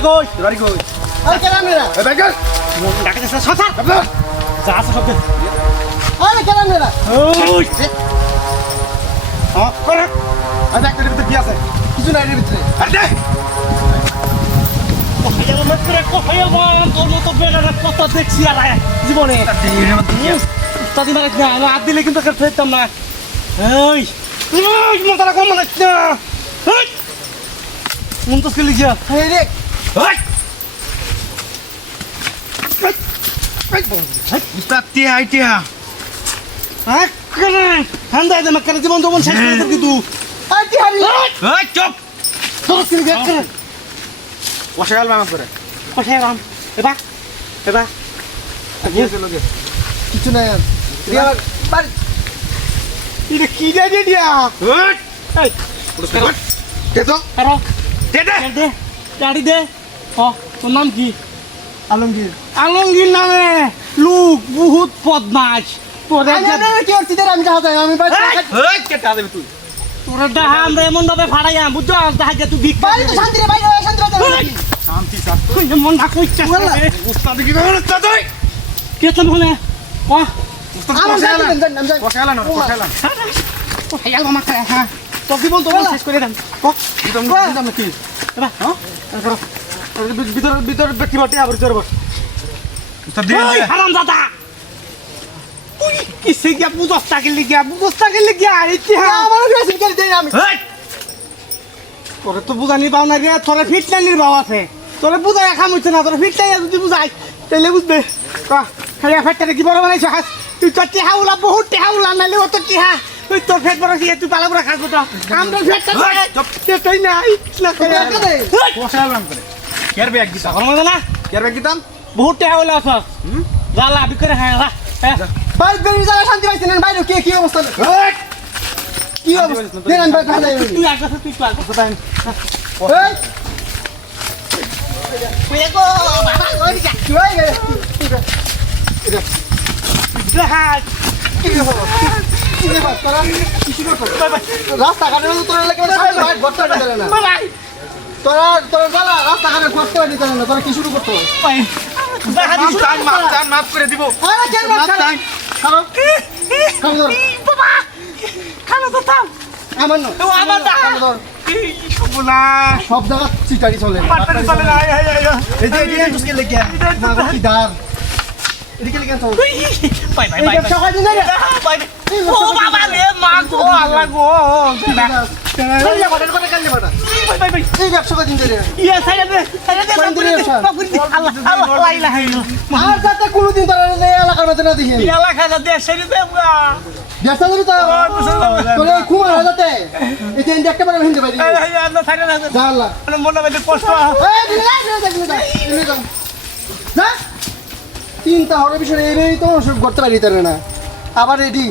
বাড়ি কই বাড়ি কই আরে কেন মেরা এ ব্যাগের ডাকে দিছে সাথা আপনার যা আছে সব দে আরে কেন মেরা ওই হ্যাঁ করে আর ব্যাগের ভিতরে কি আছে কিছু নাই এর ভিতরে আরে দে কোথায় মত করে কোথায় বল তোর মতো বেড়া কত দেখছি আর জীবনে তাদি মারে না আমি হাত দিলে কিন্তু ফেরতাম না এই ওই মতরা কম না এই মন তো খেলি গিয়া এই রে এই বিস্তারটি আইটিয়া আরে হান্দা দে মক্কা জীবন জীবন শেষ করে দিবি তুই আই কি হারি এই চুপ তোর কি দেখছ বসে গেল মামা করে কোথায় রাম এবা এবা কি আছে লোকে কিছু নাই আর দিয়া বাড়ি এটা কি দে দিয়া এই এই দে তো আরো দে দে দে গাড়ি দে ও তোর নাম কি আলমগীর আলমগীর নামে লোক বহুত বদমাশ তোরে আমি আপনার কি করছি আমি যাই আমি বাড়ি এই কেটা দেবে তুই তোরে ডাহা আমরা এমন ভাবে ফাড়াইয়া বুঝছো ডাহা যে তুই ভিক্ষা বাড়ি তো শান্তি রে বাইরে শান্তি বাজার শান্তি সাথ তুই মন না কইছিস উস্তাদ কি করে উস্তাদ তুই কে তো বলে ও উস্তাদ আমার বসে গেল শান্তি দেন আমি বসে গেল না বসে গেল ও হাইয়া মামা খায় হ্যাঁ তো জীবন তো শেষ করে দেন ও দিতাম দিতাম কি এবা হ্যাঁ ভিতর ভিতর ব্যক্তি বাটে আবার জোর বস উস্তাদ দিয়ে ওই হারাম দাদা তুই কিসে গিয়া বুঝস্তা গেলি গিয়া ইতিহাস আমার কাছে কি দেই আমি এই তোরে তো বুঝানি পাও না রে তোরে ফিটলাইনের ভাব আছে তোরে বুঝাই খাম হচ্ছে না তোরে ফিটলাই যদি বুঝাই তাহলে বুঝবে খালি ফেটটারে কি বড় বানাইছ হাস তুই তো টিহাউলা বহুত টিহাউলা নাইলে অত টিহা তুই তোর ফেট বড় কি তুই পালা পুরা খাস তো আমরা ফেটটা তুই নাই না বসে গেল করে কেয়ার ব্যাগ দিতাম তখন মনে না কেয়ার ব্যাগ দিতাম বহুত টিহাউলা আছে জালা বিকরে হ্যাঁ বাড়ি বেরিয়ে যাওয়া শান্তি পাইছেন বাইরে কি অবস্থা এই কি অবস্থা দেন আমি বাইরে যাই তুই আগে তুই তো আগে এই পেগো বাবা ওই যা কি হয়ে গেল হাত কি হলো কি ব্যাপার তোরা কি শুরু করছ রাস্তা ঘাটে তোরা লাগে শান্তি বাইরে ঘরটা দিতে না বাবাই তোরা জানা রাস্তা ঘাটে ঘরটা দিতে না তোরা কি শুরু করছ ওই টান মাফ করে দিব আরে কেন মাফ টান খাও খাও বাবা খালো তো থাম আমার না ও আমার দা এই সবলা সব জায়গা চিটারি চলে পাটনি চলে না এই যে এদিকে তুসকে লেগে মাগো কি দার এদিকে লেগে চল বাই বাই এই বাই ব্যবসা কাজ না রে বাই ও বাবা রে মা গো আল্লাহ গো কাল যাবা কাল যাবা বাই বাই বাই এই ব্যবসা কাজ না রে ইয়া সাইডে দে আল্লাহ আল্লাহ লা ইলাহা ইল্লাল্লাহ আর যাতে কোনোদিন তোরা এই এলাকার মধ্যে না দেখি ইয়ালা খাজা দে সেরি দে পুরা ব্যবসা করি তো তোরে কুমার যাতে এই যে দেখতে পারে হিন্দে বাইরে এই আল্লাহ সাইডে না যা আল্লাহ মনে মনে কষ্ট এই দিলে যা চিন্তা হবে বিষয় এই তো সব করতে পারি না আবার রেডি